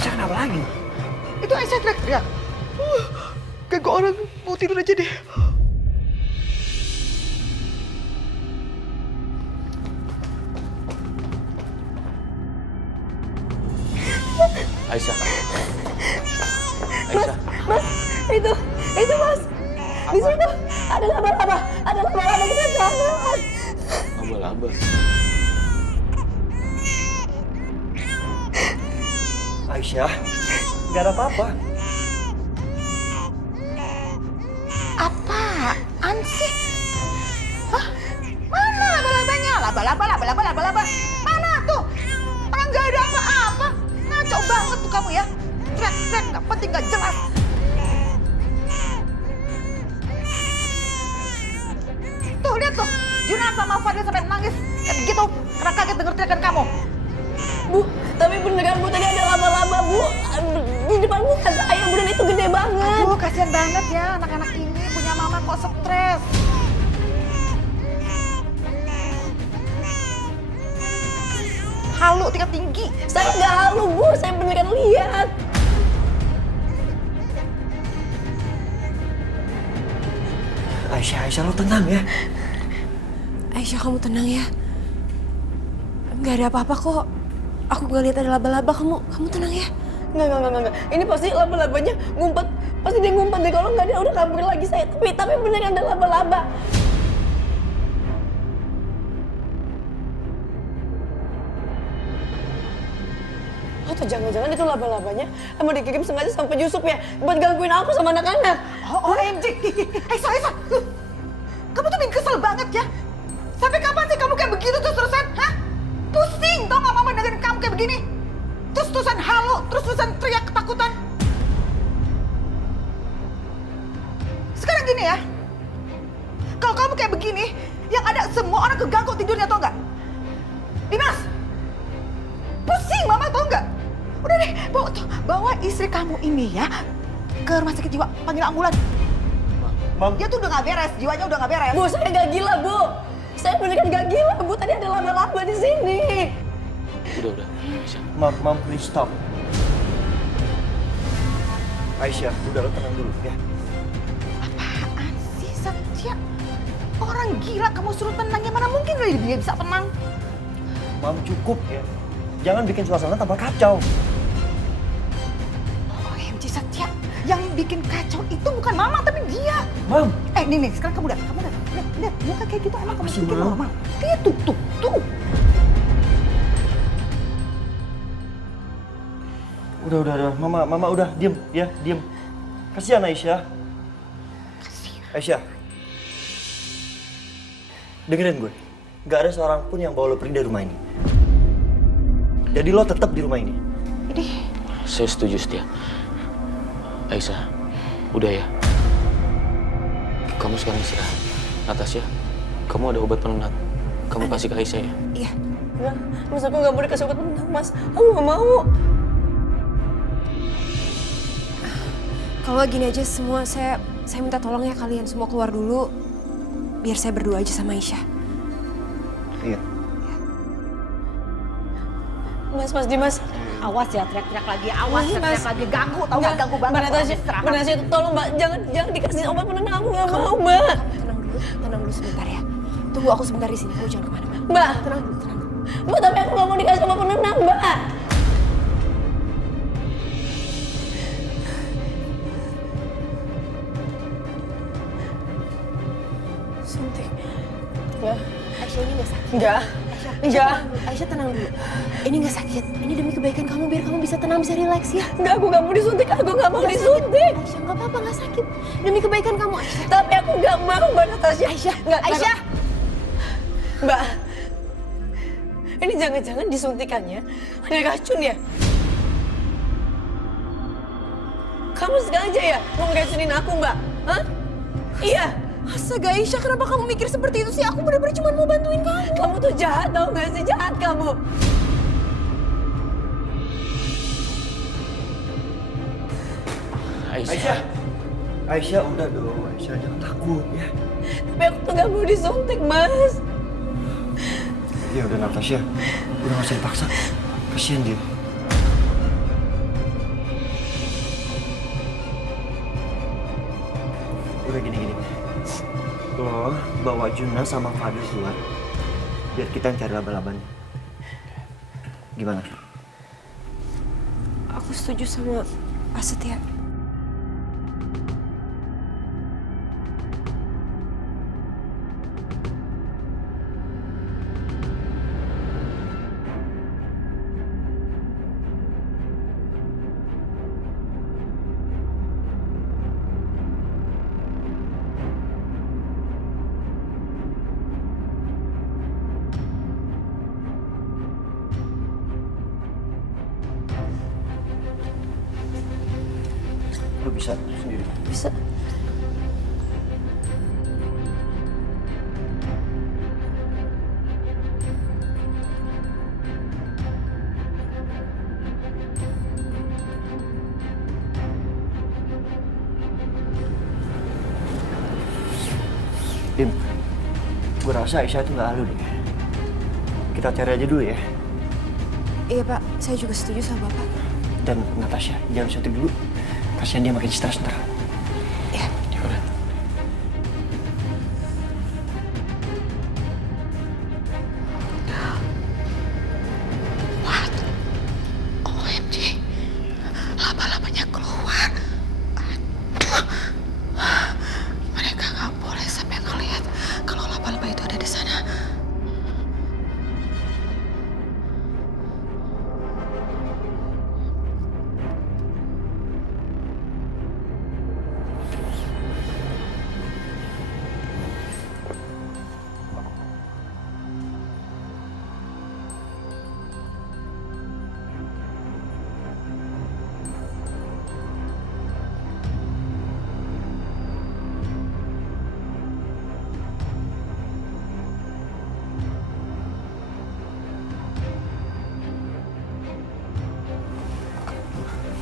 Aisyah kenapa lagi? Itu Aisyah teriak-teriak. Kayak gue orang mau tidur aja deh. Aisyah. Mas, itu mas. Di situ ada laba-laba, kita jangan. Laba-laba. Aisyah, nggak ada apa-apa. Apaan sih? Hah? Mana laba-labanya? Laba-laba. Mana tuh? Orang nggak ada apa-apa. Ngaco banget tuh kamu ya. Teriak-teriak nggak penting, nggak jelas. Tuh lihat tuh, Juna sama Fadil sampai nangis kayak begitu karena kaget denger teriakan kamu. Bu, tapi beneran Bu, tadi ada laba-laba Bu. Di depan Bu ada ayam beneran itu gede banget. Aduh, kasihan banget ya anak-anak ini punya mama kok stres. Halu tingkat tinggi. Saya nggak halu Bu, saya beneran lihat. Aisyah, lo tenang ya. Aisyah, kamu tenang ya. Nggak ada apa-apa kok. Aku nggak lihat ada laba-laba. Kamu tenang ya. Nggak. Ini pasti laba-labanya ngumpet. Pasti dia ngumpet deh. Kalau nggak dia udah kabur lagi saya. Tapi beneran ada laba-laba. Atau jangan-jangan itu laba-labanya emang dikirim sengaja sama penyusup ya? Buat gangguin aku sama anak-anak. Oh, OMG. Aisyah. Kamu tuh bikin kesel banget ya. Sampai kapan sih kamu kayak begitu terus-terusan? Hah? Pusing tau gak mama dengerin kamu kayak begini? Terus-terusan halu, terus-terusan teriak ketakutan. Sekarang gini ya. Kalau kamu kayak begini, yang ada semua orang keganggu tidurnya tau gak? Dimas! Pusing mama tau gak? Udah deh, bawa istri kamu ini ya ke rumah sakit jiwa, panggil ambulan. Mam. Dia tuh udah gak beres, jiwanya udah gak beres. Bu, saya nggak gila, Bu. Saya beneran nggak gila, Bu. Tadi ada laba-laba di sini. Udah, Aisyah. Mam, please stop. Aisyah, udah lo tenang dulu ya. Apaan sih Satya? Orang gila kamu suruh tenang, gimana mungkin dia bisa tenang? Mam, cukup ya. Jangan bikin suasana tambah kacau. OMG Satya, yang bikin kacau itu bukan mama tapi dia. Mam. Nih, sekarang kamu lihat. Lihat, muka kayak gitu emang kamu Apa sih, bikin Mam? mama. Dia tuh. Udah. Mama udah, diem ya, diem. Kasihan Aisyah. Aisyah. Dengerin gue. Gak ada seorang pun yang bawa lo pergi dari rumah ini. Jadi lo tetap di rumah ini. Ini Saya setuju, Setia. Aisyah, udah ya. Kamu sekarang istirahat. Natasha, kamu ada obat penenang. Kamu kasih ke Aisyah ya. Iya. Enggak, Mas, aku nggak boleh kasih obat penenang, Mas. Aku nggak mau. Kalau gini aja semua saya minta tolong ya kalian semua keluar dulu. Biar saya berdua aja sama Aisyah. Iya. Mas Dimas. awas ya teriak-teriak lagi, awas ya teriak lagi, ganggu tau gak, ganggu banget. Mbak Natasha, Mbak Natasha, tolong Mbak, jangan dikasih obat penenang, aku nggak mau Mbak. Tenang dulu sebentar ya. Tunggu aku sebentar di sini, kamu jangan kemana-mana. Mbak, Tenang dulu. Mbak, tapi aku nggak mau dikasih obat penenang, Mbak. Suntik. Mbak, Aisyah ini nggak sakit. enggak. Enggak. Aisyah tenang dulu. Ini nggak sakit. Ini demi kebaikan kamu biar kamu bisa tenang, bisa rileks ya. Enggak, aku nggak mau disuntik, aku nggak mau disuntik. Aisyah nggak apa-apa, nggak sakit. Demi kebaikan kamu, Aisyah. Tapi aku nggak mau, Mbak Natasha. Aisyah, Nggak, Aisyah. Mbak, ini jangan-jangan disuntikannya ada racun ya? Kamu sengaja ya mau ngeracunin aku, Mbak? Hah? Iya. Astaga Aisyah, kenapa kamu mikir seperti itu sih? Aku benar-benar cuma mau bantuin kamu. Kamu tuh jahat, tau gak sih? Jahat kamu. Aisyah. Aisyah udah dong, Aisyah jangan takut ya. Tapi aku tuh gak mau disuntik, Mas. Ya udah Natasha, udah gak usah dipaksa. Kasihan dia. Udah gini. Lo bawa Juna sama Fadil keluar. Biar kita yang cari laba-labanya. Gimana? Aku setuju sama Pak Setia. Lo bisa sendiri. Bisa. Dim, gue rasa Aisyah itu nggak halu deh. Kita cari aja dulu ya. Iya Pak, saya juga setuju sama Bapak. Dan Natasha, jangan syuting dulu. Kasihan dia makin stres ntar. Ya. Ya udah. OMG, laba-labanya keluar. Aduh. Mereka nggak boleh sampai ngeliat kalau laba-laba itu ada di sana.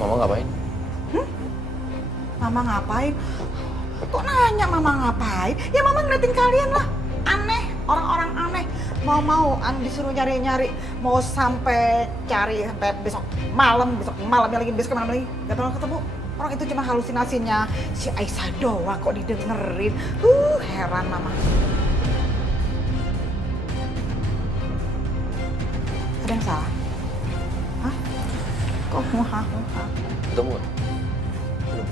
Mama ngapain? Mama ngapain? Kok nanya mama ngapain? Ya mama ngeliatin kalian lah. Aneh, orang-orang aneh. Mau disuruh nyari-nyari, mau sampai cari sampai besok malamnya lagi, besok malam lagi. Gak ketemu. Orang itu cuma halusinasinya si Aisyah doang kok didengerin. Heran mama. Ada yang salah? Hah? Kok muha? Ketemu nggak? Belum.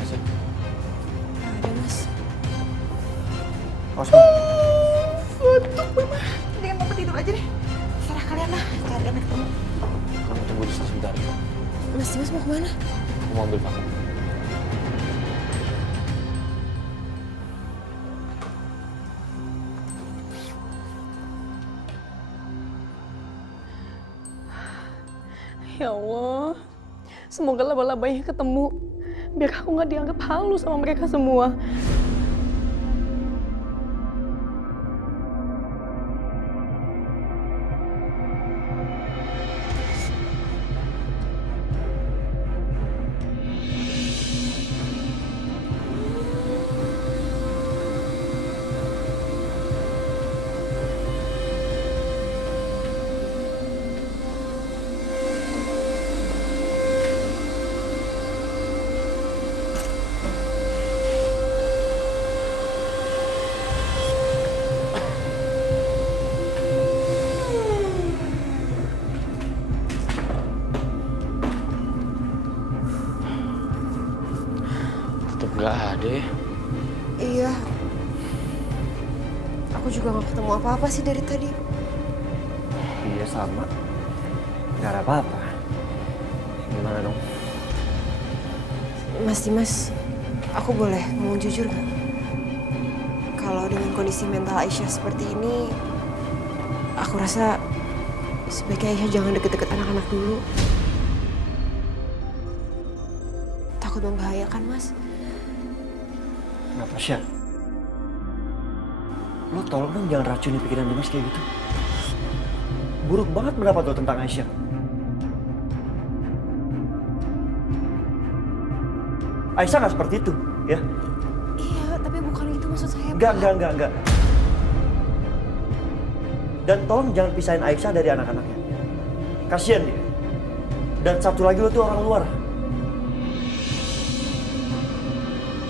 Kasih. Nggak ada Mas. Awas Bang. Untuk mama. Dengan mama tidur aja deh. Serah kalian lah, cari anak ketemu. Kamu tunggu di sini sebentar ya. Mas Dimas mau kemana? Aku mau ambil vakum. Ya Allah, semoga laba-labanya ketemu. Biar aku nggak dianggap halu sama mereka semua. Tetep nggak ada ya. Iya. Aku juga nggak ketemu apa-apa sih dari tadi. Iya sama. Gak ada apa-apa. Gimana dong? Mas Dimas, aku boleh ngomong jujur nggak? Kalau dengan kondisi mental Aisyah seperti ini, aku rasa sebaiknya Aisyah jangan deket-deket anak-anak dulu. Takut membahayakan, Mas. Natasha, lo tolong dong jangan racuni pikiran Dimas kayak gitu. Buruk banget pendapat lo tentang Aisyah. Aisyah nggak seperti itu, ya? Iya, tapi bukan itu maksud saya. Enggak. Dan tolong jangan pisahin Aisyah dari anak-anaknya. Kasian dia. Dan satu lagi lo tuh orang luar.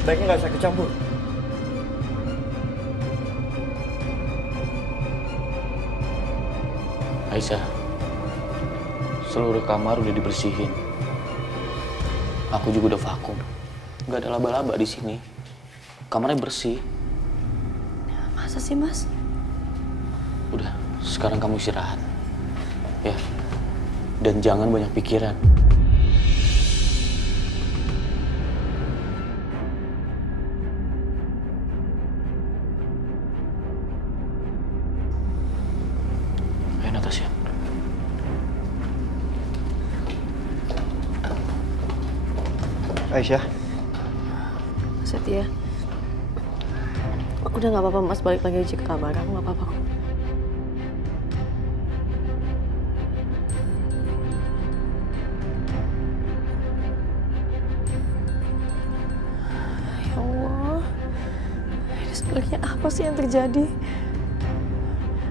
Baiknya nggak usah kecampur. Aisyah, seluruh kamar udah dibersihin. Aku juga udah vakum. Nggak ada laba-laba di sini. Kamarnya bersih. Masa sih, Mas? Udah, sekarang kamu istirahat. Ya. Dan jangan banyak pikiran. Ayo, Natasha. Aisyah, Setia. Udah nggak apa-apa, Mas. Balik lagi aja ke kamar. Aku nggak apa-apa kok. Ya Allah. Ini sebenarnya apa sih yang terjadi?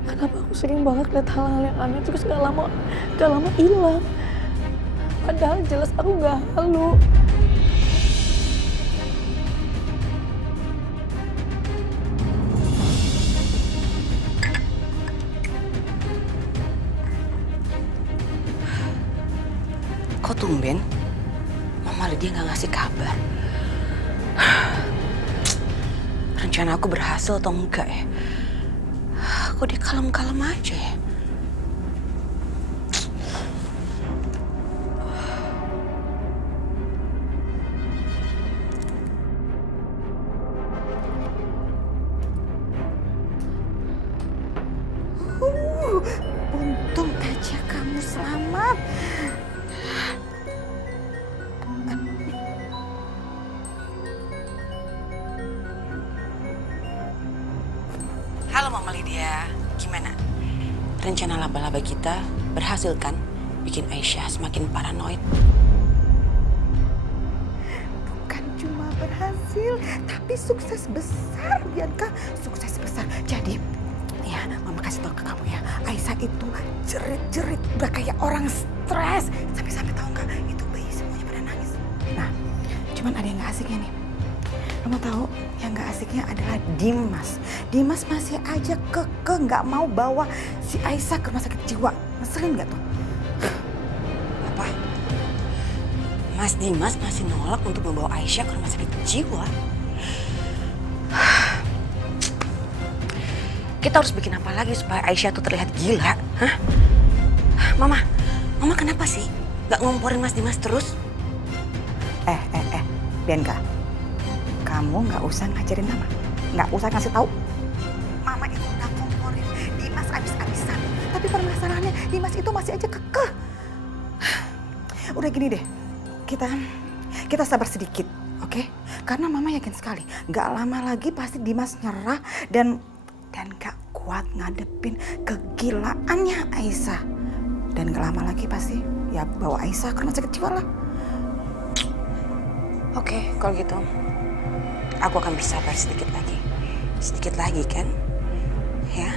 Kenapa aku sering banget lihat hal-hal yang aneh terus gak lama hilang? Padahal jelas aku nggak halu. Kok tumben Mama Lydia nggak ngasih kabar? Rencana aku berhasil atau enggak ya? Kok dia kalem-kalem aja ya? Untung aja kamu selamat. Halo Mama Lydia, gimana? Rencana laba-laba kita berhasil kan? Bikin Aisyah semakin paranoid. Bukan cuma berhasil, tapi sukses besar, Bianca. Sukses besar. Jadi, ya, Mama kasih tau ke kamu ya. Aisyah itu jerit-jerit, udah kayak orang stres. Sampai-sampai tahu nggak, itu bayi semuanya pada nangis. Nah, cuman ada yang nggak asiknya nih. Kamu tahu yang nggak asiknya adalah Dimas. Dimas masih aja keke nggak mau bawa si Aisyah ke rumah sakit jiwa. Ngeselin nggak tuh? Apa? Mas Dimas masih nolak untuk membawa Aisyah ke rumah sakit jiwa? Kita harus bikin apa lagi supaya Aisyah tuh terlihat gila? Hah? Mama kenapa sih? Gak ngomporin Mas Dimas terus? Bianca, kamu nggak usah ngajarin Mama. Nggak usah ngasih tahu. Mama itu udah komporin Dimas abis-abisan. Tapi permasalahannya Dimas itu masih aja kekeh. Udah gini deh, kita sabar sedikit, oke? Karena Mama yakin sekali, nggak lama lagi pasti Dimas nyerah dan gak kuat ngadepin kegilaannya Aisyah. Dan gak lama lagi pasti ya bawa Aisyah ke rumah sakit jiwa lah. Oke, kalau gitu aku akan bersabar sedikit lagi. Sedikit lagi kan? Ya?